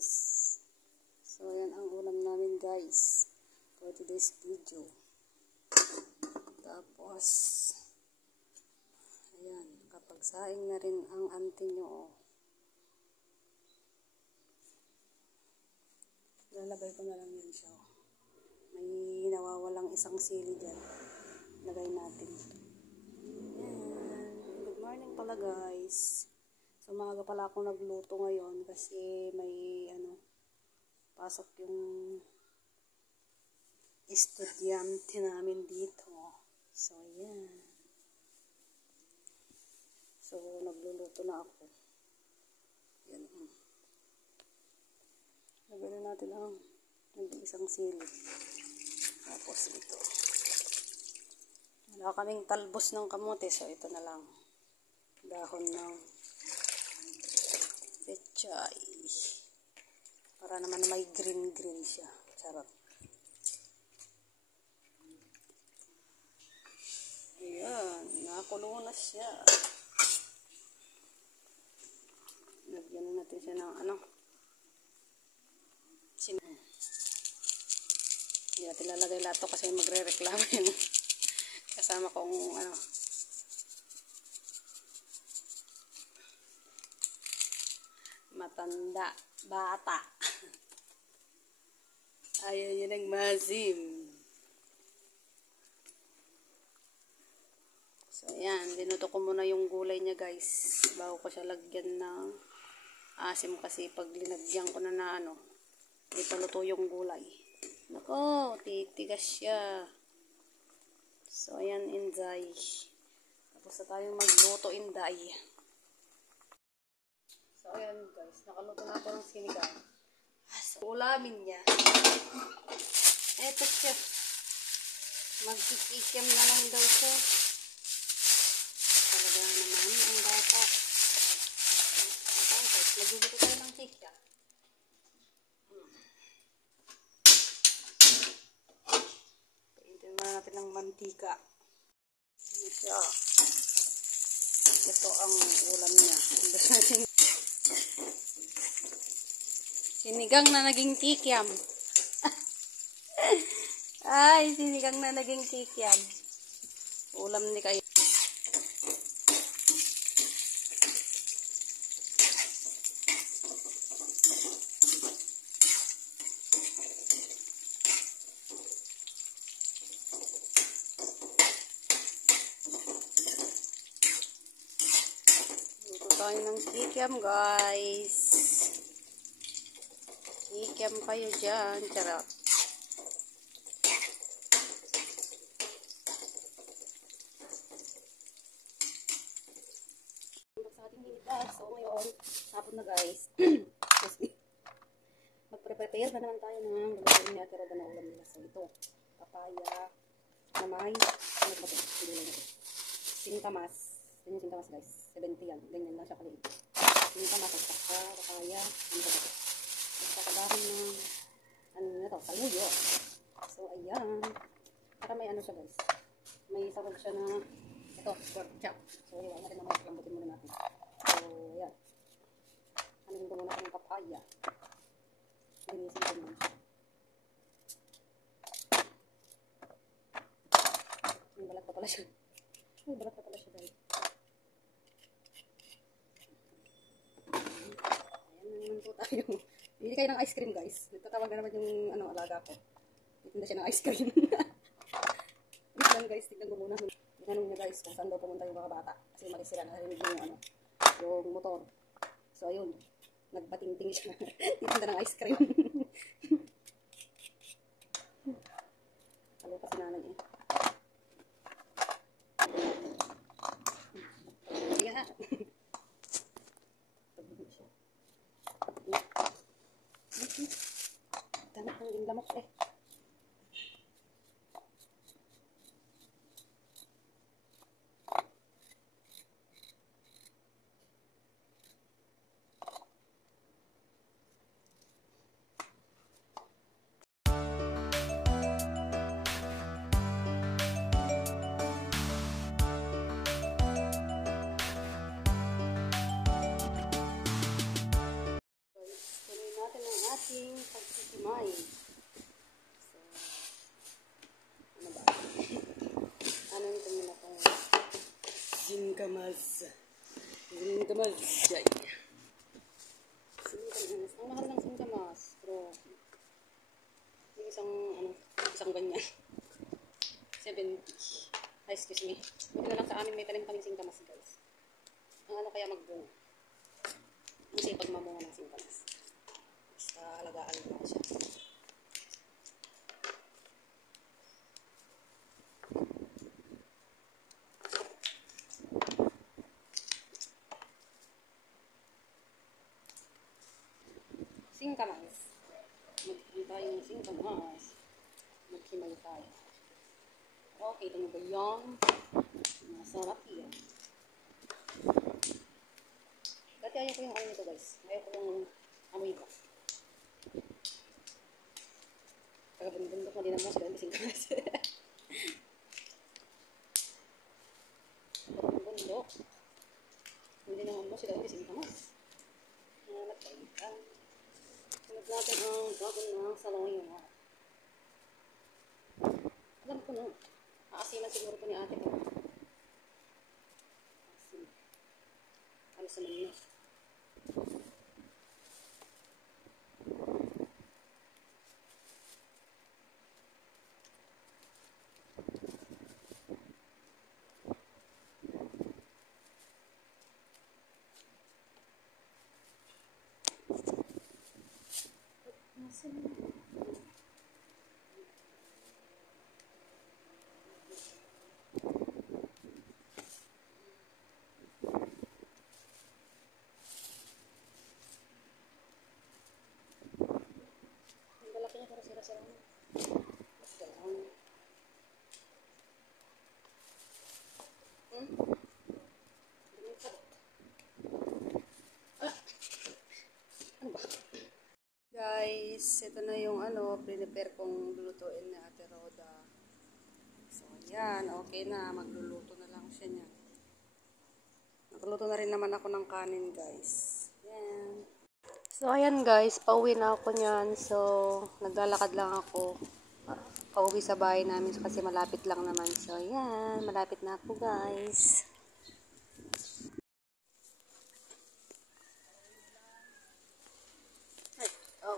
guys. So yan ang ulam namin guys for today's video. Tapos ayan, kapag saing na rin ang auntie nyo. Lalagay ko na lang yan siya. May nawawalang isang sili dyan. Lagay natin. Ayan. Good morning pala guys. So maaga pala akong nagluto ngayon kasi may pasok yung estudyante namin dito. So ayan. So nagluluto na ako. Ayan. Lagyan natin ang isang sili. Tapos ito. Wala kaming talbos ng kamote, so ito na lang. Dahon ng pechay. Para naman may green siya. Sarap. Ayan, nakakulo na siya. Lagyan na natin siya ng hindi natin lalagay lahat to kasi magre-reklamo yung kasama kong matanda, bata. Ayaw yun ang mazim. So ayan, dinuto ko muna yung gulay niya guys bago ko siya lagyan ng asim kasi pag linagyan ko na hindi pa luto yung gulay. Nako, titigas siya. So, ayan, inday. Tapos na tayong magluto, inday. So, ayan guys, nakaluto na ako ng sinigang. So, ulamin niya. Eto siya. Magkikikiam na lang daw siya. Talaga naman ang bata. Nagluluto tayo ng kikiam. Natin ng mantika. Ito ang ulam niya. Sinigang na naging kikiam. Ay, sinigang na naging kikiam. Ulam ni kayo. Tayo ng kikiam guys. Kikiam kayo dyan. Charot. Sa ating hinitas. So ngayon, hapon na guys. Magpre-prepare na naman tayo ng gagawin ni Ate Roda na ulam nila. So ito, papaya, na may, singkamas. Yan yung singkamas guys. 70 yan. Ganyan lang siya kaliit. Singkamas, papaya, kakadahin ng saluyo. So ayan. Para may siya guys. May sawag siya na pork chop. So ayan natin naman. Lambutin muna natin. So ayan. Hanin ko muna ng papaya. Linisin ko muna siya. May balat pa pala siya. May balat pa pala siya guys. Tayo. Bili kayo ng ice cream guys. Nagtatawag na naman yung alaga ko. Titinda siya ng ice cream. Wait lang guys, tignan ko muna. Tinanong niya guys kung saan daw pumunta yung mga bata. Kasi umalis sila, narinig yung yung motor. So ayun, nagbating-ting siya. Titinda ng ice cream. Halo pa si nanay eh. Kaya tanap ng lamok eh. natin ng Singkamas. Jay. Singkamas. Ang mahal ng singkamas. Pero, yung isang ganyan. 70. Ay, excuse me. Buti na lang sa amin may tanim kaming singkamas, guys. Ang kaya magbunga. Ang sipag mamunga ng singkamas. Basta alagaan mo siya. Singkamas. Magpili tayong singkamas. Maghimay tayo. Okay, ito ba yan? Masarap yan. Dati ayaw ko yung ano nito, guys. Ayaw ko yung amoy ko. Taga-bundok mo din naman sila yung singkamas. Taga-bundok. Hindi naman mo sila yung singkamas. Sunod natin ang bago ng salong. Alam ko na. Aasiman siguro ko ni ate ko. Asin. Ano sa manila? Ang galaki niya para sira-sira na. Guys, ito na yung prepare kong lulutuin na Ate Roda. So, yan. Okay na. Magluluto na lang siya niyan. Nagluto na rin naman ako ng kanin, guys. Yan. So, ayan guys. Pauwi na ako niyan. So, naglalakad lang ako. Pauwi sa bahay namin kasi malapit lang naman. So, yan. Malapit na ako, guys. Ay, oh,